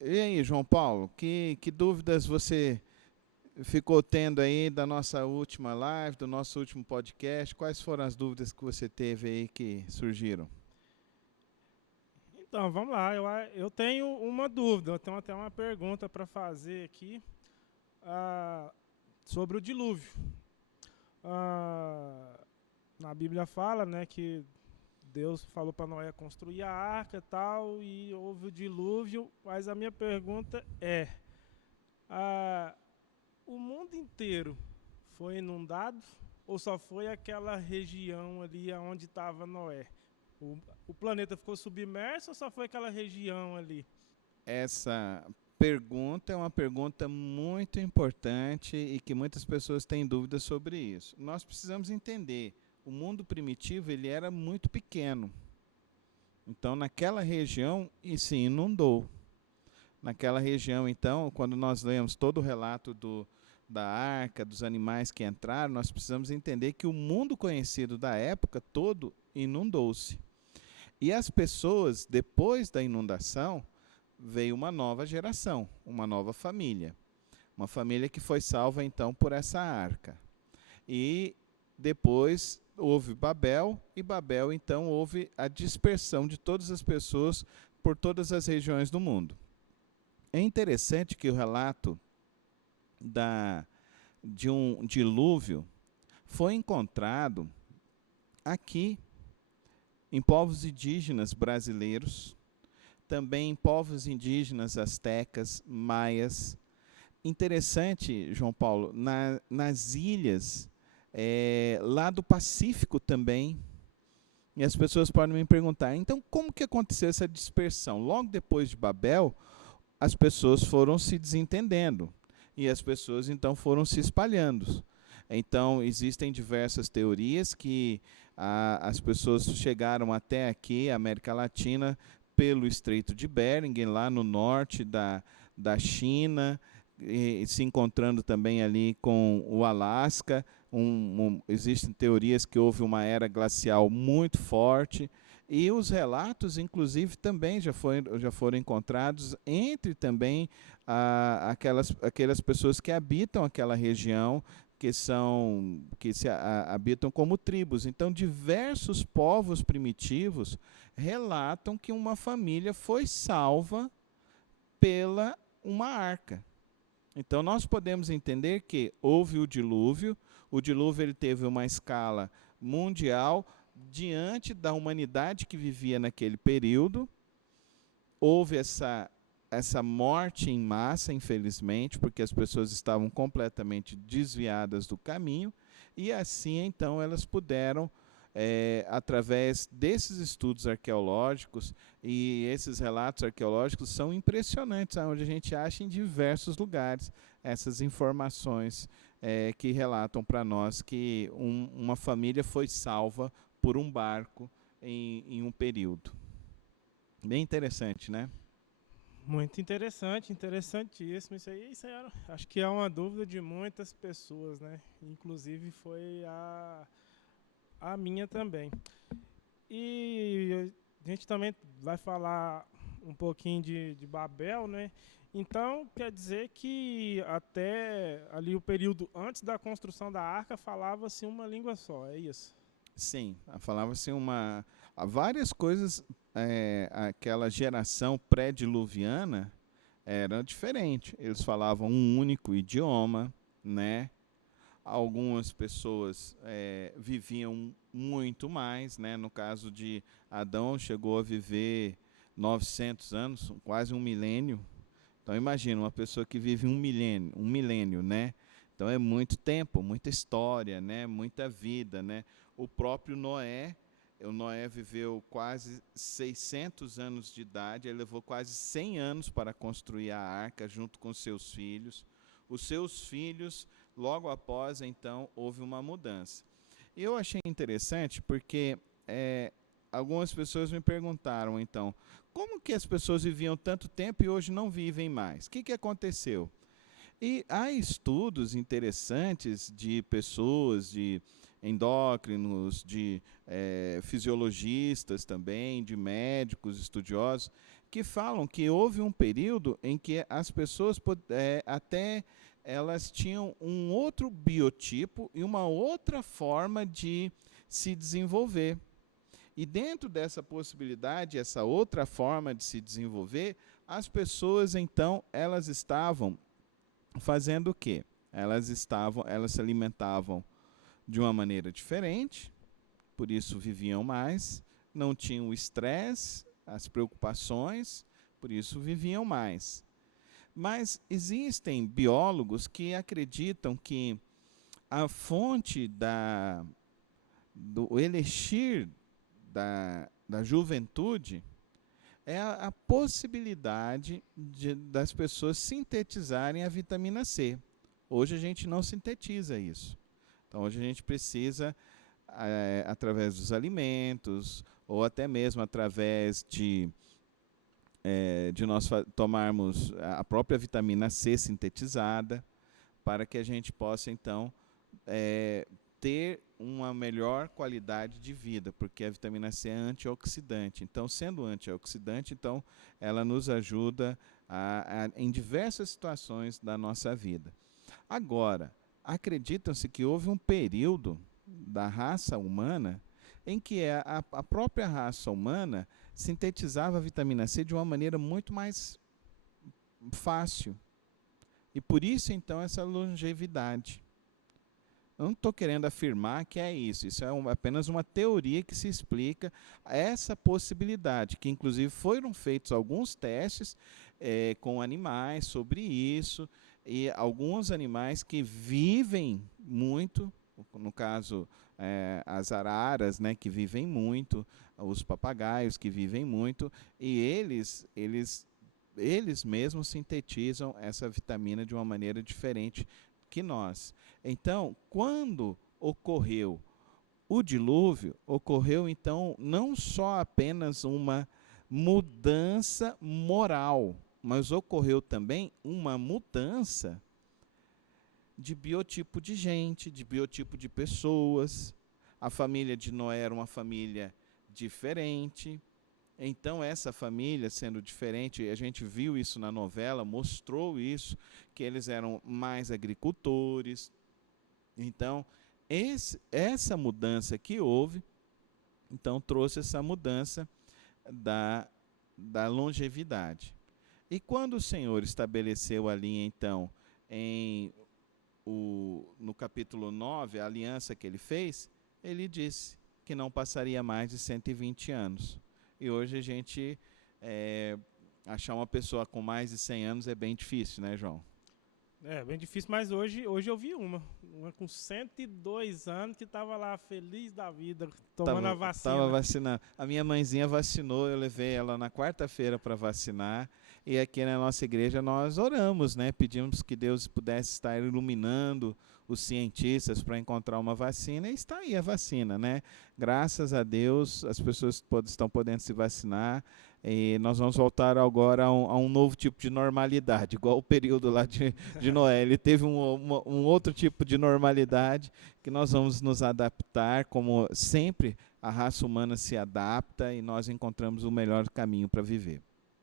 E aí, João Paulo, que dúvidas você ficou tendo aí da nossa última live, do nosso último podcast? Quais foram as dúvidas que você teve aí que surgiram? Então, vamos lá. Eu tenho uma dúvida, eu tenho até uma pergunta para fazer aqui ah, sobre o dilúvio. Ah, Na Bíblia fala, né, que Deus falou para Noé construir a arca e tal, e houve o dilúvio, mas a minha pergunta é: ah, o mundo inteiro foi inundado ou só foi aquela região ali onde estava Noé? O, o planeta ficou submerso ou só foi aquela região ali? Essa pergunta é uma pergunta muito importante e que muitas pessoas têm dúvidas sobre isso. Nós precisamos entender, o mundo primitivo ele era muito pequeno. Então, naquela região, e se inundou. Naquela região, então, quando nós lemos todo o relato da arca, dos animais que entraram, nós precisamos entender que o mundo conhecido da época todo inundou-se. E as pessoas, depois da inundação, veio uma nova geração, uma nova família. Uma família que foi salva, então, por essa arca. E depois houve Babel, e Babel, então, houve a dispersão de todas as pessoas por todas as regiões do mundo. É interessante que o relato da, de um dilúvio foi encontrado aqui em povos indígenas brasileiros, também em povos indígenas astecas, maias. Interessante, João Paulo, nas ilhas lá do Pacífico também. E as pessoas podem me perguntar, então como que aconteceu essa dispersão? Logo depois de Babel, as pessoas foram se desentendendo e as pessoas então foram se espalhando. Então existem diversas teorias que as pessoas chegaram até aqui, América Latina, pelo Estreito de Bering, lá no norte da China, e se encontrando também ali com o Alasca. Existem teorias que houve uma era glacial muito forte. E os relatos, inclusive, também já foram encontrados entre também aquelas pessoas que habitam aquela região, que se habitam como tribos. Então, diversos povos primitivos relatam que uma família foi salva pela uma arca. Então, nós podemos entender que houve o dilúvio. O dilúvio ele teve uma escala mundial diante da humanidade que vivia naquele período. Houve essa morte em massa, infelizmente, porque as pessoas estavam completamente desviadas do caminho, e assim então elas puderam, através desses estudos arqueológicos, e esses relatos arqueológicos são impressionantes, onde a gente acha em diversos lugares essas informações que relatam para nós que uma família foi salva por um barco em um período. Bem interessante, né? Muito interessante, interessantíssimo. Isso aí acho que é uma dúvida de muitas pessoas, né? Inclusive foi a minha também. E a gente também vai falar um pouquinho de Babel, né? Então, quer dizer que até ali o período antes da construção da arca falava-se uma língua só, é isso? Sim, falava-se há várias coisas, aquela geração pré-diluviana era diferente. Eles falavam um único idioma, né? Algumas pessoas viviam muito mais, né? No caso de Adão, chegou a viver 900 anos, quase um milênio. Então imagina, uma pessoa que vive um milênio, né? Então é muito tempo, muita história, né? Muita vida, né? O próprio Noé, o Noé viveu quase 600 anos de idade, ele levou quase 100 anos para construir a arca junto com seus filhos. Os seus filhos, logo após, então, houve uma mudança. Eu achei interessante porque algumas pessoas me perguntaram, então, como que as pessoas viviam tanto tempo e hoje não vivem mais? O que aconteceu? E há estudos interessantes de pessoas, de endócrinos, de fisiologistas também, de médicos, estudiosos, que falam que houve um período em que as pessoas até elas tinham um outro biotipo e uma outra forma de se desenvolver. E dentro dessa possibilidade, essa outra forma de se desenvolver, as pessoas então, elas estavam fazendo o quê? Elas se alimentavam de uma maneira diferente, por isso viviam mais, não tinham o estresse, as preocupações, por isso viviam mais. Mas existem biólogos que acreditam que a fonte do elixir da juventude é a possibilidade das pessoas sintetizarem a vitamina C. Hoje a gente não sintetiza isso. Então hoje a gente precisa, através dos alimentos, ou até mesmo através de nós tomarmos a própria vitamina C sintetizada, para que a gente possa então ter uma melhor qualidade de vida, porque a vitamina C é antioxidante. Então, sendo antioxidante, então, ela nos ajuda em diversas situações da nossa vida. Agora, acreditam-se que houve um período da raça humana em que a própria raça humana sintetizava a vitamina C de uma maneira muito mais fácil. E por isso, então, essa longevidade. Eu não estou querendo afirmar que é isso. Isso é apenas uma teoria que se explica essa possibilidade, que inclusive foram feitos alguns testes com animais sobre isso, e alguns animais que vivem muito, no caso as araras, né, que vivem muito, os papagaios que vivem muito, e eles mesmos sintetizam essa vitamina de uma maneira diferente que nós. Então, quando ocorreu o dilúvio, ocorreu então não só apenas uma mudança moral, mas ocorreu também uma mudança de biotipo de gente, de biotipo de pessoas. A família de Noé era uma família diferente. Então, essa família sendo diferente, a gente viu isso na novela, mostrou isso, que eles eram mais agricultores. Então, essa mudança que houve, então trouxe essa mudança da longevidade. E quando o Senhor estabeleceu ali, então, no capítulo 9, a aliança que ele fez, ele disse que não passaria mais de 120 anos. E hoje a gente achar uma pessoa com mais de 100 anos é bem difícil, né, João? É bem difícil, mas hoje eu vi uma com 102 anos que estava lá feliz da vida, tomando a vacina. Estava vacinando. A minha mãezinha vacinou, eu levei ela na quarta-feira para vacinar. E aqui na nossa igreja nós oramos, né? Pedimos que Deus pudesse estar iluminando os cientistas para encontrar uma vacina, e está aí a vacina, né? Graças a Deus as pessoas estão podendo se vacinar, e nós vamos voltar agora a um novo tipo de normalidade, igual o período lá de Noé. Ele teve um outro tipo de normalidade que nós vamos nos adaptar, como sempre a raça humana se adapta, e nós encontramos o melhor caminho para viver.